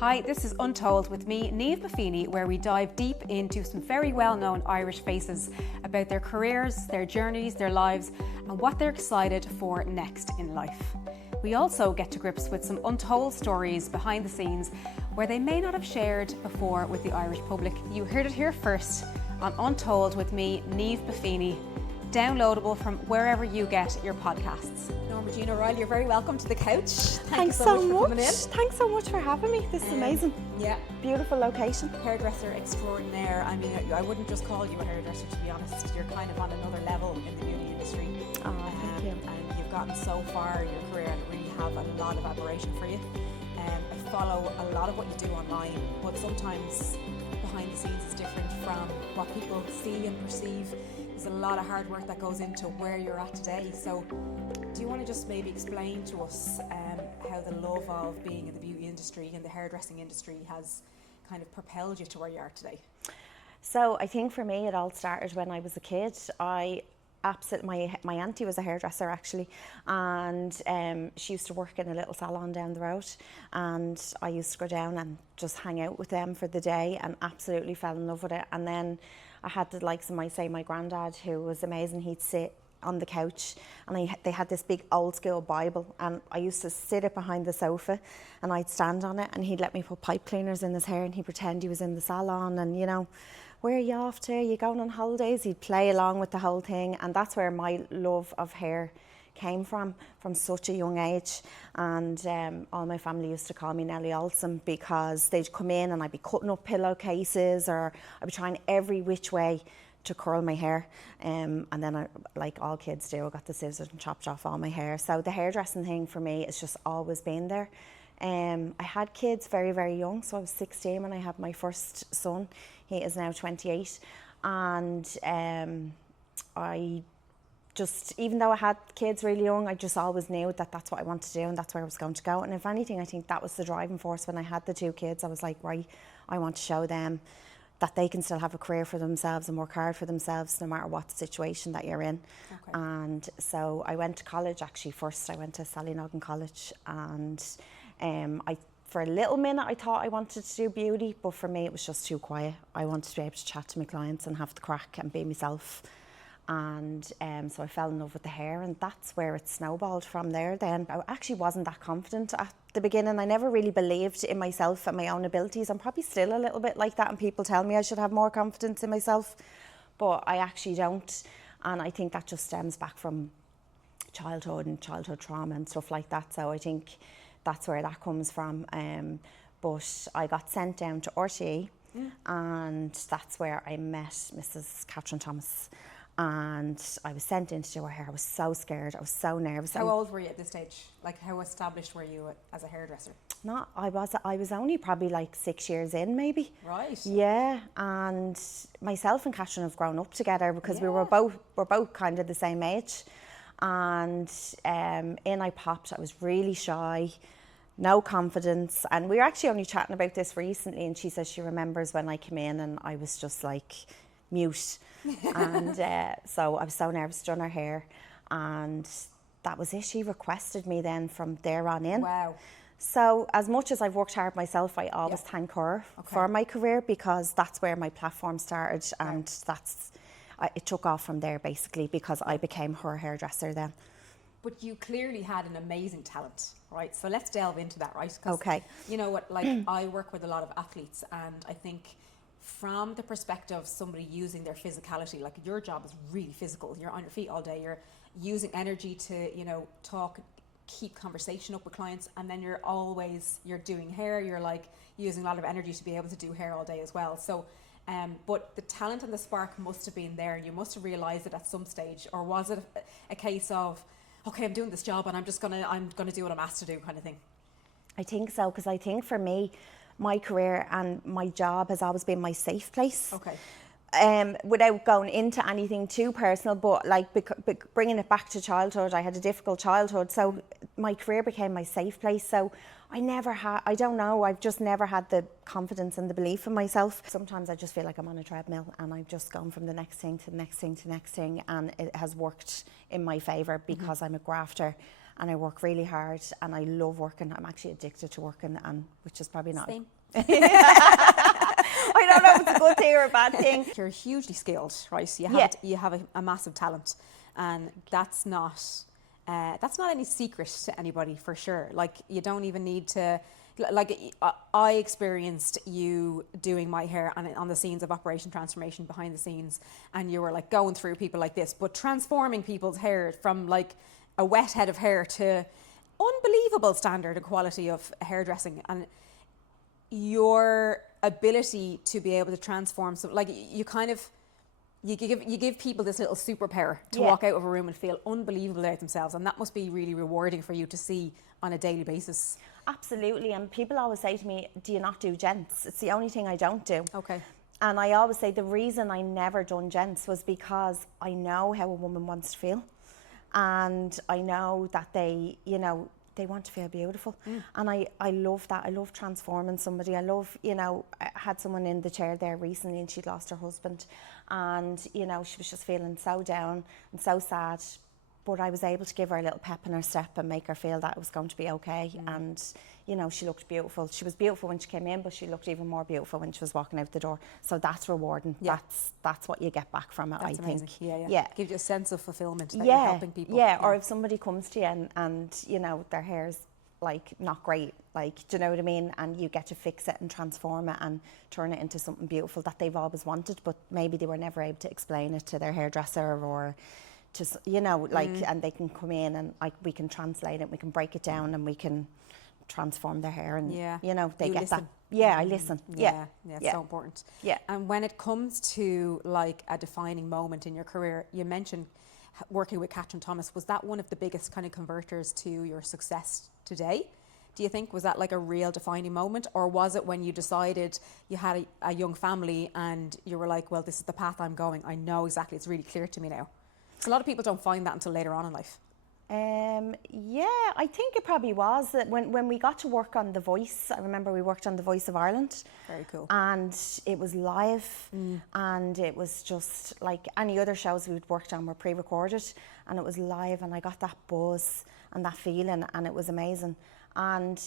Hi, this is Untold with me, Niamh Buffini, where we dive deep into some very well-known Irish faces about their careers, their journeys, their lives, and what they're excited for next in life. We also get to grips with some untold stories behind the scenes where they may not have shared before with the Irish public. You heard it here first on Untold with me, Niamh Buffini, downloadable from wherever you get your podcasts. Norma-Jean O Reilly, you're very welcome to the couch. Thanks so much for coming in. Thanks so much for having me. This is amazing. Yeah. Beautiful location. Hairdresser extraordinaire. I mean, I wouldn't just call you a hairdresser, to be honest. You're kind of on another level in the beauty industry. Oh, thank you. And you've gotten so far in your career and really have a lot of admiration for you. I follow a lot of what you do online, but sometimes behind the scenes is different from what people see and perceive. There's a lot of hard work that goes into where you're at today. So do you want to just maybe explain to us how the love of being in the beauty industry and the hairdressing industry has kind of propelled you to where you are today? So I think for me it all started when I was a kid. My auntie was a hairdresser actually, and she used to work in a little salon down the road, and I used to go down and just hang out with them for the day and absolutely fell in love with it. And then I had the likes of my granddad, who was amazing. He'd sit on the couch and they had this big old school Bible, and I used to sit it behind the sofa and I'd stand on it, and he'd let me put pipe cleaners in his hair and he'd pretend he was in the salon, and you know, where are you off to? Are you going on holidays? He'd play along with the whole thing, and that's where my love of hair came from such a young age. And all my family used to call me Nellie Olsen, because they'd come in and I'd be cutting up pillowcases, or I'd be trying every which way to curl my hair, and then I, like all kids do, I got the scissors and chopped off all my hair. So the hairdressing thing for me has just always been there. I had kids very, very young, so I was 16 when I had my first son. He is now 28, and I just, even though I had kids really young, I just always knew that that's what I wanted to do and that's where I was going to go. And if anything, I think that was the driving force when I had the two kids. I was like, right, I want to show them that they can still have a career for themselves and work hard for themselves no matter what situation that you're in. Okay. And so I went to college actually first. I went to Sallynoggin College, and for a little minute I thought I wanted to do beauty, but for me it was just too quiet. I wanted to be able to chat to my clients and have the crack and be myself. And so I fell in love with the hair, and that's where it snowballed from there. Then I actually wasn't that confident at the beginning. I never really believed in myself and my own abilities. I'm probably still a little bit like that, and people tell me I should have more confidence in myself, but I actually don't. And I think that just stems back from childhood and childhood trauma and stuff like that. So I think that's where that comes from. But I got sent down to RTE, and that's where I met Mrs. Catherine Thomas. And I was sent in to do her hair. I was so scared. I was so nervous. How old were you at this stage? Like, how established were you as a hairdresser? I was only probably like 6 years in, maybe. Right. Yeah, and myself and Catherine have grown up together because we're both kind of the same age. And in I popped. I was really shy, no confidence, and we were actually only chatting about this recently, and she says she remembers when I came in and I was just like mute. And so I was so nervous, done her hair, and that was it. She requested me then from there on in. Wow. So as much as I've worked hard myself, I always thank her for my career, because that's where my platform started, and it took off from there basically, because I became her hairdresser then. But you clearly had an amazing talent, right? So let's delve into that, right? Okay. You know what, like I work with a lot of athletes, and I think from the perspective of somebody using their physicality, like your job is really physical. You're on your feet all day. You're using energy to, you know, talk, keep conversation up with clients, and then you're doing hair. You're like using a lot of energy to be able to do hair all day as well. So, but the talent and the spark must have been there, and you must have realised it at some stage. Or was it a case of, okay, I'm doing this job and I'm gonna do what I'm asked to do, kind of thing? I think so, because I think for me, my career and my job has always been my safe place. Okay. Without going into anything too personal, but like bringing it back to childhood, I had a difficult childhood, so my career became my safe place. So I've just never had the confidence and the belief in myself. Sometimes I just feel like I'm on a treadmill and I'm just going from the next thing to the next thing to the next thing, and it has worked in my favour because I'm a grafter and I work really hard, and I love working. I'm actually addicted to working, and which is probably not. Same. I don't know if it's a good thing or a bad thing. You're hugely skilled, right? You have a massive talent, and that's not any secret to anybody, for sure. Like, you don't even need to. Like, I experienced you doing my hair on the scenes of Operation Transformation, behind the scenes, and you were like going through people like this, but transforming people's hair from like a wet head of hair to unbelievable standard and quality of hairdressing. And your ability to be able to transform, so like you give people this little superpower to walk out of a room and feel unbelievable about themselves, and that must be really rewarding for you to see on a daily basis. Absolutely, and people always say to me, do you not do gents? It's the only thing I don't do. Okay. And I always say the reason I never done gents was because I know how a woman wants to feel, and I know that they want to feel beautiful. And I love that. I love transforming somebody. I love, I had someone in the chair there recently, and she'd lost her husband, and she was just feeling so down and so sad, but I was able to give her a little pep in her step and make her feel that it was going to be okay. And she looked beautiful. She was beautiful when she came in, but she looked even more beautiful when she was walking out the door. So that's rewarding. That's what you get back from it. That's I amazing. think. Yeah. Gives you a sense of fulfillment that you're helping people. Or if somebody comes to you and their hair's like not great, like, do you know what I mean? And you get to fix it and transform it and turn it into something beautiful that they've always wanted, but maybe they were never able to explain it to their hairdresser, or just, and they can come in and like we can translate it, we can break it down, and we can transform their hair, and they get listen. that. I listen. It's so important. And when it comes to like a defining moment in your career, you mentioned working with Catherine Thomas. Was that one of the biggest kind of converters to your success today? Do you think, was that like a real defining moment, or was it when you decided you had a young family and you were like, well, this is the path I'm going, I know exactly, it's really clear to me now? Because a lot of people don't find that until later on in life. I think it probably was that when we got to work on The Voice. I remember we worked on The Voice of Ireland. Very cool. And it was live, and it was just like any other shows we'd worked on were pre-recorded, and it was live, and I got that buzz and that feeling, and it was amazing. And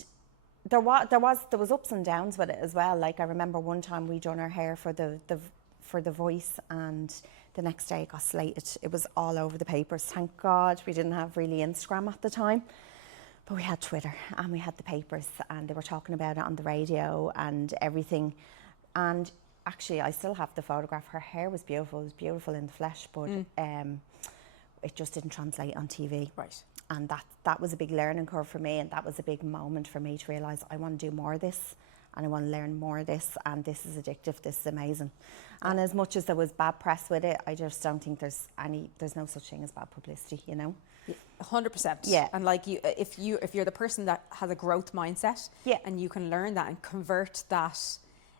there was ups and downs with it as well. Like, I remember one time we done our hair for the Voice, and the next day it got slated. It was all over the papers. Thank God we didn't have really Instagram at the time, but we had Twitter and we had the papers, and they were talking about it on the radio and everything. And actually, I still have the photograph. Her hair was beautiful. It was beautiful in the flesh, but it just didn't translate on TV. Right. And that was a big learning curve for me, and that was a big moment for me to realise I want to do more of this, and I want to learn more of this, and this is addictive, this is amazing. And as much as there was bad press with it, I just don't think there's no such thing as bad publicity, 100%. Yeah. And like, if you're the person that has a growth mindset, and you can learn that and convert that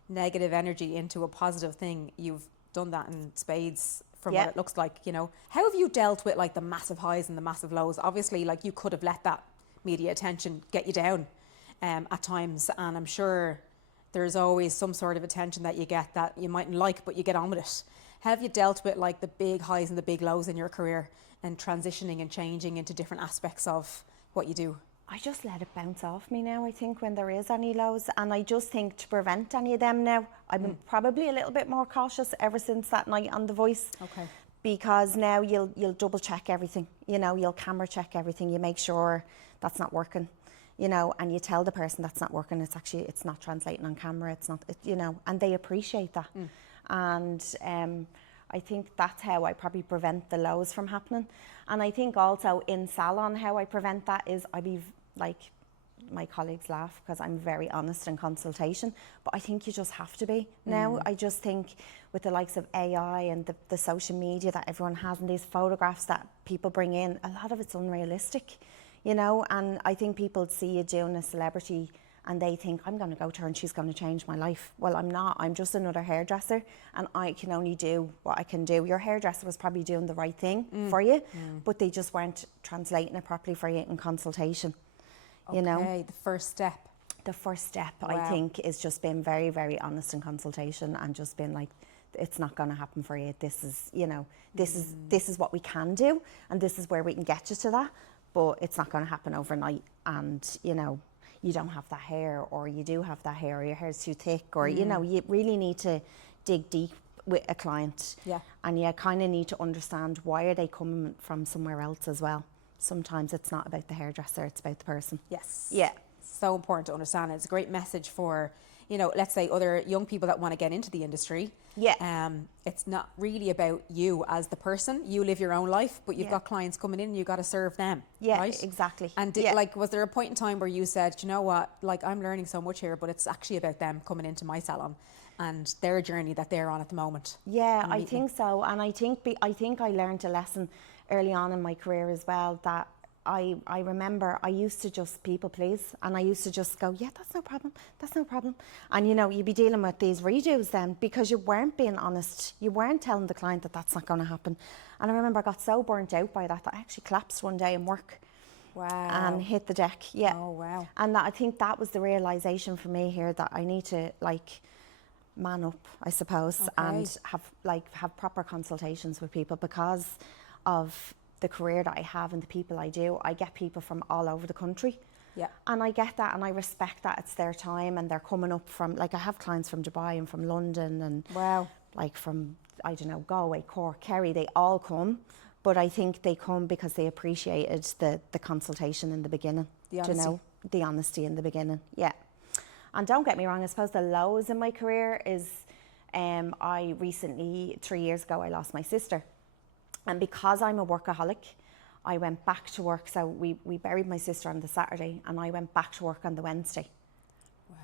negative energy into a positive thing, you've done that in spades from what it looks like, How have you dealt with like the massive highs and the massive lows? Obviously, like, you could have let that media attention get you down at times, and I'm sure there's always some sort of attention that you get that you mightn't like, but you get on with it. Have you dealt with like the big highs and the big lows in your career, and transitioning and changing into different aspects of what you do? I just let it bounce off me now, I think, when there is any lows. And I just think to prevent any of them now, I've been probably a little bit more cautious ever since that night on The Voice. Okay. Because now you'll double check everything, you'll camera check everything, you make sure that's not working, and you tell the person that's not working, it's not translating on camera, it's not, and they appreciate that. And I think that's how I probably prevent the lows from happening. And I think also in salon, how I prevent that is I be like, my colleagues laugh because I'm very honest in consultation, but I think you just have to be now. I just think with the likes of AI and the social media that everyone has, and these photographs that people bring in, a lot of it's unrealistic, and I think people see you doing a celebrity and they think, I'm going to go to her and she's going to change my life. Well, I'm not. I'm just another hairdresser, and I can only do what I can do. Your hairdresser was probably doing the right thing for you, but they just weren't translating it properly for you in consultation. Okay, the first step. The first step, wow. I think, is just being very, very honest in consultation, and just being like, it's not going to happen for you. This is, this is what we can do, and this is where we can get you to that. but it's not going to happen overnight. And, you know, you don't have that hair, or you do have that hair, or your hair's too thick, or, you know, you really need to dig deep with a client. Yeah. And you kind of need to understand, why are they coming from somewhere else as well? Sometimes it's not about the hairdresser, it's about the person. Yes. Yeah. So important to understand. It's a great message for, you know, let's say other young people that want to get into the industry. Yeah. It's not really about you as the person. You live your own life, but you've Yeah. got clients coming in and you've got to serve them. Yeah, right? exactly. And like, was there a point in time where you said, you know what, like, I'm learning so much here, but it's actually about them coming into my salon and their journey that they're on at the moment? Yeah, I think so. And I think I learned a lesson early on in my career as well, that I remember I used to just people please, and I used to just go, yeah, that's no problem. And, you know, you'd be dealing with these redos then, because you weren't being honest. You weren't telling the client that that's not going to happen. And I remember I got so burnt out by that I actually collapsed one day in work. Wow. And hit the deck. Yeah. Oh, wow. And I think that was the realization for me here, that I need to, like, man up, I suppose, and have proper consultations with people, because of the career that I have and the people I do. I get people from all over the country. Yeah. And I get that, and I respect that it's their time, and they're coming up from, like, I have clients from Dubai and from London, and Wow. like from, I don't know, Galway, Cork, Kerry, they all come. But I think they come because they appreciated the consultation in the beginning. The Do you know? The honesty in the beginning, yeah. And don't get me wrong, I suppose the lows in my career is, I recently, 3 years ago, I lost my sister. And because I'm a workaholic, I went back to work. So we buried my sister on the Saturday, and I went back to work on the Wednesday. Wow.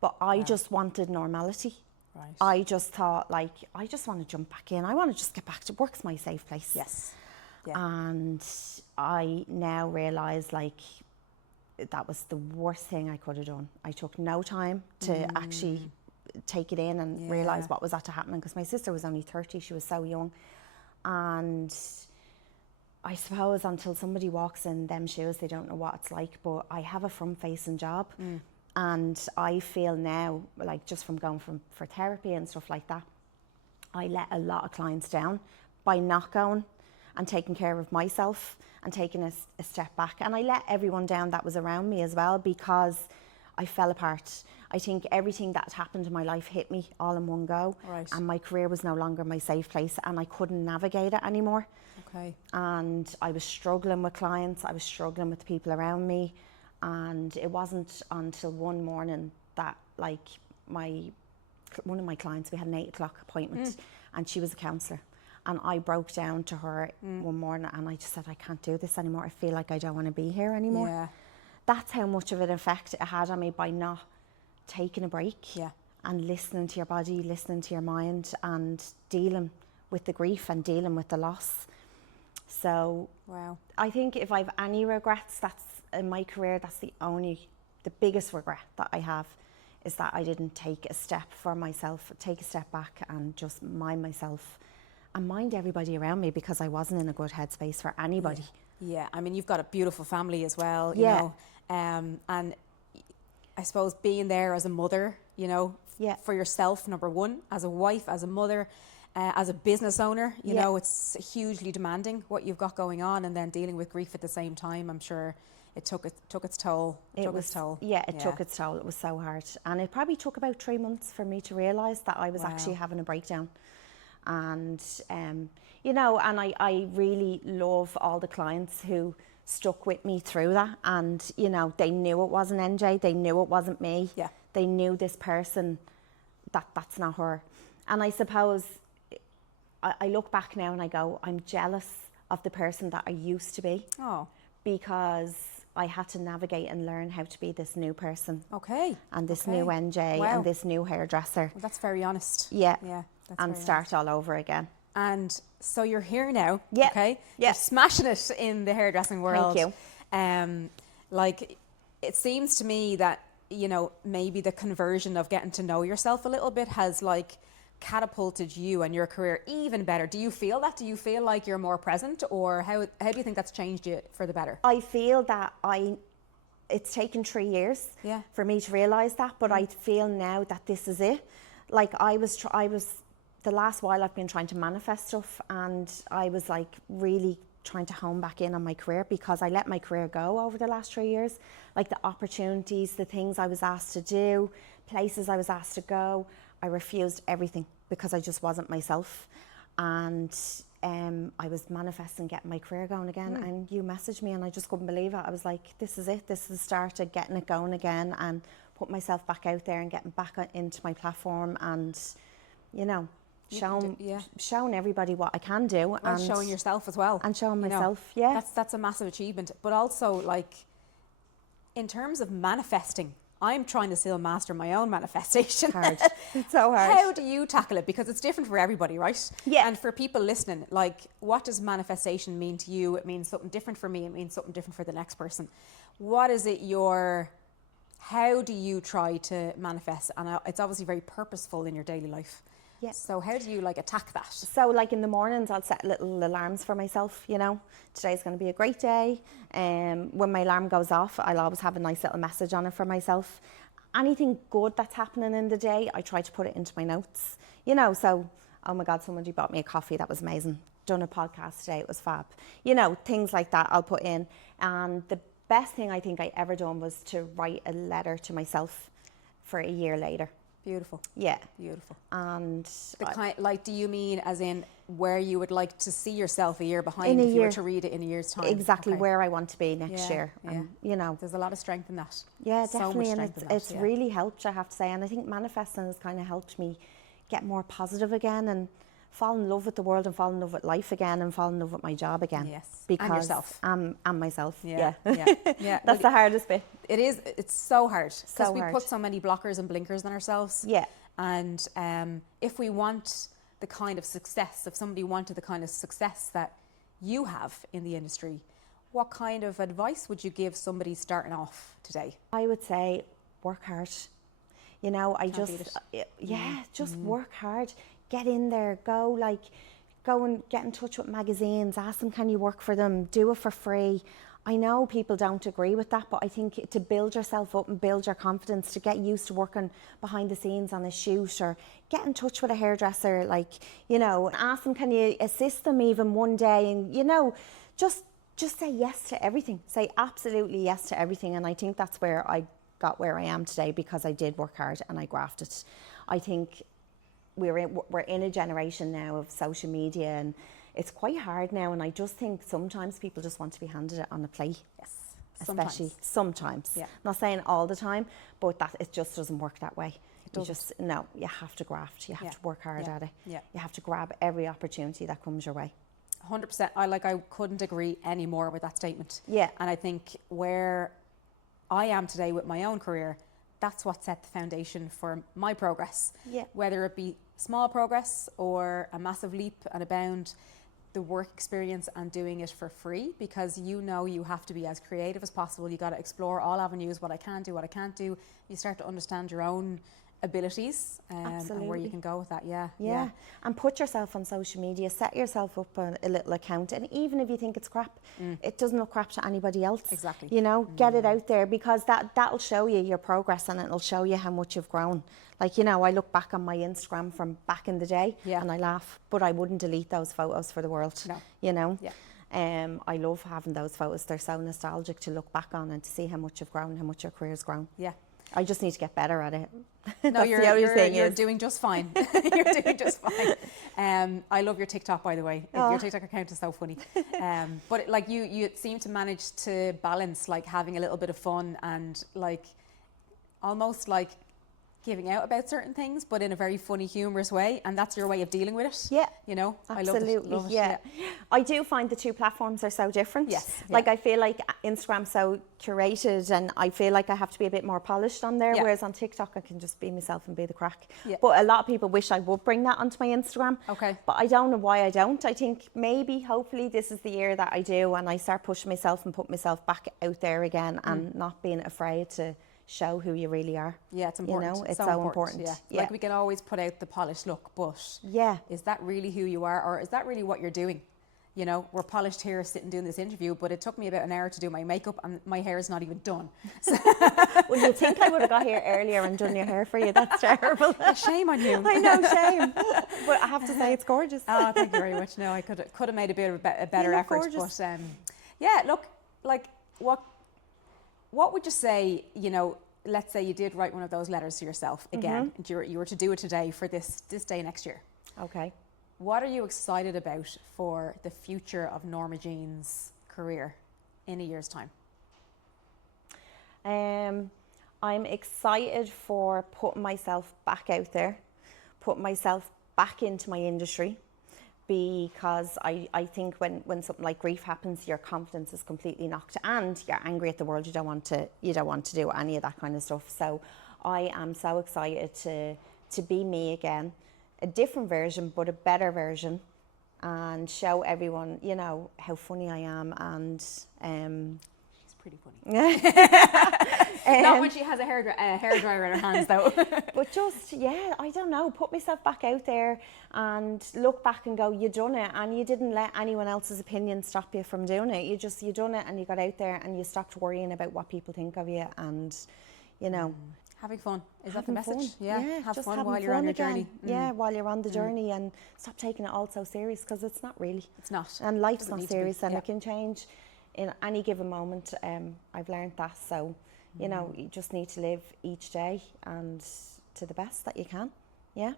But I just wanted normality. Right. I just thought, like, I just want to jump back in. I want to just get back to work's my safe place. Yes. Yeah. And I now realise, like, that was the worst thing I could have done. I took no time to actually take it in and realise what was at to happen, because my sister was only 30, she was so young. And I suppose until somebody walks in them shoes, they don't know what it's like. But I have a front-facing job, and I feel now, like, just from going for therapy and stuff like that, I let a lot of clients down by not going and taking care of myself and taking a step back. And I let everyone down that was around me as well, because I fell apart. I think everything that happened in my life hit me all in one go. Right. And my career was no longer my safe place, and I couldn't navigate it anymore. Okay. And I was struggling with clients, I was struggling with the people around me. And it wasn't until one morning that, like, one of my clients, we had an 8 o'clock appointment, and she was a counsellor. And I broke down to her one morning, and I just said, I can't do this anymore. I feel like I don't want to be here anymore. Yeah. That's how much of an effect it had on me, by not taking a break. Yeah. And listening to your body, listening to your mind, and dealing with the grief and dealing with the loss. So Wow. I think if I've any regrets, that's in my career, that's the biggest regret that I have, is that I didn't take a step for myself, take a step back and just mind myself and mind everybody around me, because I wasn't in a good headspace for anybody. Yeah. I mean, you've got a beautiful family as well, you Yeah. know. And I suppose being there as a mother, you know, Yeah. for yourself, number one, as a wife, as a mother, as a business owner, you know, it's hugely demanding what you've got going on, and then dealing with grief at the same time. I'm sure it took its toll. It took its toll. It was so hard. And it probably took about 3 months for me to realise that I was actually having a breakdown. And, you know, and I really love all the clients who stuck with me through that. And, you know, they knew it wasn't NJ, they knew it wasn't me. Yeah. They knew this person, that's not her. And I suppose I look back now and I go, I'm jealous of the person that I used to be. Oh. Because I had to navigate and learn how to be this new person. Okay. And this new NJ Wow. and this new hairdresser. Well, that's very honest. Yeah. Yeah. That's And very start all over again. And so you're here now, Yeah. okay? Yeah. You're smashing it in the hairdressing world. Thank you. Like, it seems to me that, you know, maybe the conversion of getting to know yourself a little bit has, like, catapulted you and your career even better. Do you feel that? Do you feel like you're more present, or how do you think that's changed you for the better? I feel that it's taken 3 years for me to realise that, but I feel now that this is it. Like, I was the last while I've been trying to manifest stuff, and I was like really trying to hone back in on my career, because I let my career go over the last 3 years. Like the opportunities, the things I was asked to do, places I was asked to go, I refused everything because I just wasn't myself. And I was manifesting getting my career going again, and you messaged me and I just couldn't believe it. I was like, this is it, this is the start of getting it going again, and put myself back out there and getting back into my platform, and you know, showing everybody what I can do, and showing yourself as well, and showing myself. That's a massive achievement. But also, like, in terms of manifesting, I'm trying to still master my own manifestation. Hard. It's so hard. How do you tackle it? Because it's different for everybody, right? Yeah. And for people listening, like, what does manifestation mean to you? It means something different for me. It means something different for the next person. What is it how do you try to manifest? And it's obviously very purposeful in your daily life. Yeah. So how do you like attack that? So like in the mornings, I'll set little alarms for myself, you know, today's going to be a great day. When my alarm goes off, I'll always have a nice little message on it for myself. Anything good that's happening in the day, I try to put it into my notes, you know. So, oh my God, somebody bought me a coffee, that was amazing. Done a podcast today, it was fab. You know, things like that I'll put in. And the best thing I think I ever done was to write a letter to myself for a year later. Beautiful. Yeah. Beautiful. And do you mean as in where you would like to see yourself a year behind if you were to read it in a year's time? Exactly, where I want to be next year. Yeah. You know. There's a lot of strength in that. Yeah, so definitely. Much And it's really helped, I have to say. And I think manifesting has kind of helped me get more positive again and fall in love with the world and fall in love with life again and fall in love with my job again. Yes. Because and yourself. And myself. Yeah. That's the hardest bit. It is. It's so hard because we hard. put so many blockers and blinkers on ourselves. Yeah. And if we want the kind of success, if somebody wanted the kind of success that you have in the industry, what kind of advice would you give somebody starting off today? I would say work hard. You know, just work hard. Get in there, go and get in touch with magazines, ask them, can you work for them, do it for free. I know people don't agree with that, but I think to build yourself up and build your confidence, to get used to working behind the scenes on a shoot, or get in touch with a hairdresser, like, you know, ask them, can you assist them even one day, and, you know, just say yes to everything. Say absolutely yes to everything. And I think that's where I got where I am today, because I did work hard and I grafted. I think we're in a generation now of social media, and it's quite hard now, and I just think sometimes people just want to be handed it on a plate. Yes. Especially sometimes. Yeah. Not saying all the time, but that it just doesn't work that way. You have to graft. You have to work hard at it. Yeah. You have to grab every opportunity that comes your way. 100%. I couldn't agree any more with that statement. Yeah. And I think where I am today with my own career, that's what set the foundation for my progress. Yeah. Whether it be small progress or a massive leap and a bound, the work experience and doing it for free, because you know you have to be as creative as possible. You got to explore all avenues, what I can do, what I can't do. You start to understand your own abilities and where you can go with that. Yeah. And put yourself on social media, set yourself up a little account, and even if you think it's crap, it doesn't look crap to anybody else. Exactly. You know, get it out there, because that'll show you your progress, and it'll show you how much you've grown. Like, you know, I look back on my Instagram from back in the day and I laugh, but I wouldn't delete those photos for the world. No. You know? Yeah. I love having those photos. They're so nostalgic to look back on and to see how much you've grown, how much your career's grown. Yeah. I just need to get better at it. No, you're doing just fine. You're doing just fine. I love your TikTok, by the way. Your TikTok account is so funny. But like you seem to manage to balance like having a little bit of fun and like almost like giving out about certain things, but in a very funny, humorous way, and that's your way of dealing with it. Yeah, you know, absolutely. I love it. Yeah, I do find the two platforms are so different. Yes, like I feel like Instagram's so curated, and I feel like I have to be a bit more polished on there. Whereas on TikTok, I can just be myself and be the crack. Yeah. But a lot of people wish I would bring that onto my Instagram. Okay. But I don't know why I don't. I think maybe, hopefully, this is the year that I do, and I start pushing myself and put myself back out there again, and not being afraid to show who you really are. Yeah, it's important. You know, it's so important. Yeah. Like we can always put out the polished look, but is that really who you are, or is that really what you're doing? you know, we're polished here sitting doing this interview, but it took me about an hour to do my makeup and my hair is not even done. So Well, you'd think I would have got here earlier and done your hair for you. That's terrible. shame on you. I know, shame. But I have to say, it's gorgeous. Oh, thank you very much. No, I could have made a bit of a better effort. Gorgeous. But yeah, look, like what would you say, you know, let's say you did write one of those letters to yourself again, and you were to do it today for this day next year. Okay. What are you excited about for the future of Norma-Jean's career in a year's time? I'm excited for putting myself back out there, putting myself back into my industry, because I think when something like grief happens, your confidence is completely knocked and you're angry at the world. You don't want to do any of that kind of stuff. So I am so excited to be me again. A different version, but a better version, and show everyone, you know, how funny I am. And she's pretty funny. Not when she has a hairdryer in her hands, though. But just, yeah, I don't know, put myself back out there and look back and go, you done it, and you didn't let anyone else's opinion stop you from doing it. You done it, and you got out there and you stopped worrying about what people think of you, and, you know. Having fun. Is that the message? Fun. Yeah, have just fun having while you're on your again. journey. Yeah, while you're on the journey, and stop taking it all so serious, because it's not really. It's not. And life's Doesn't not need to be. serious, and Yeah. it can change in any given moment. I've learned that. So, you know, you just need to live each day and to the best that you can. Yeah.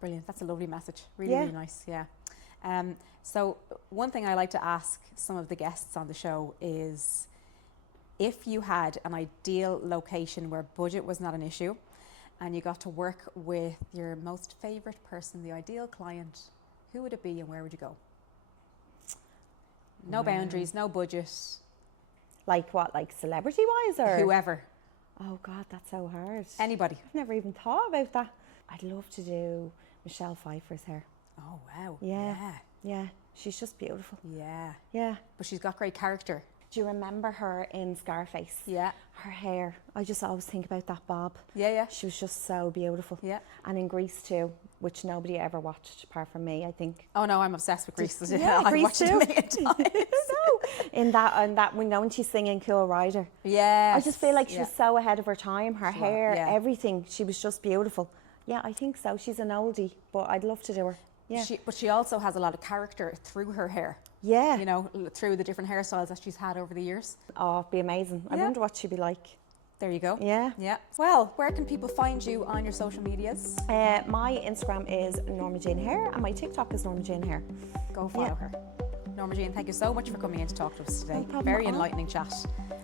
Brilliant. That's a lovely message. Really, Yeah. really nice. Yeah. So one thing I like to ask some of the guests on the show is, if you had an ideal location where budget was not an issue, and you got to work with your most favourite person, the ideal client, who would it be and where would you go? No boundaries, no budget. Like what? Like celebrity-wise, or Whoever. Oh God, that's so hard. Anybody. I've never even thought about that. I'd love to do Michelle Pfeiffer's hair. Oh, wow. Yeah. Yeah. Yeah, she's just beautiful. Yeah. Yeah. But she's got great character. Do you remember her in Scarface? Yeah. Her hair. I just always think about that bob. Yeah, yeah. She was just so beautiful. Yeah. And in Grease too, which nobody ever watched apart from me, I think. Oh no, I'm obsessed with Grease. Yeah, I've Grease watched it a too. million times. In that when she's singing Cool Rider. Yeah. I just feel like she was so ahead of her time. Her She was, hair, yeah. everything. She was just beautiful. Yeah, I think so. She's an oldie, but I'd love to do her. Yeah. But she also has a lot of character through her hair. Yeah. You know, through the different hairstyles that she's had over the years. Oh, it'd be amazing. I Yeah. wonder what she'd be like. There you go. Yeah. Yeah. Well, where can people find you on your social medias? My Instagram is Norma-Jean Hair, and my TikTok is Norma-Jean Hair. Go follow Yeah. her. Norma-Jean, thank you so much for coming in to talk to us today. No problem Very at all. enlightening chat.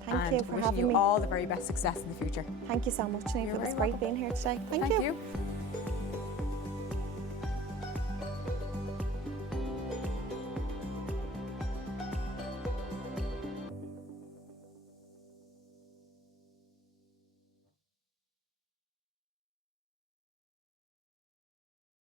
Thank you for wishing having you me. all the very best success in the future. Thank you so much, Niamh. You're It was very great being here today. Thank you. you.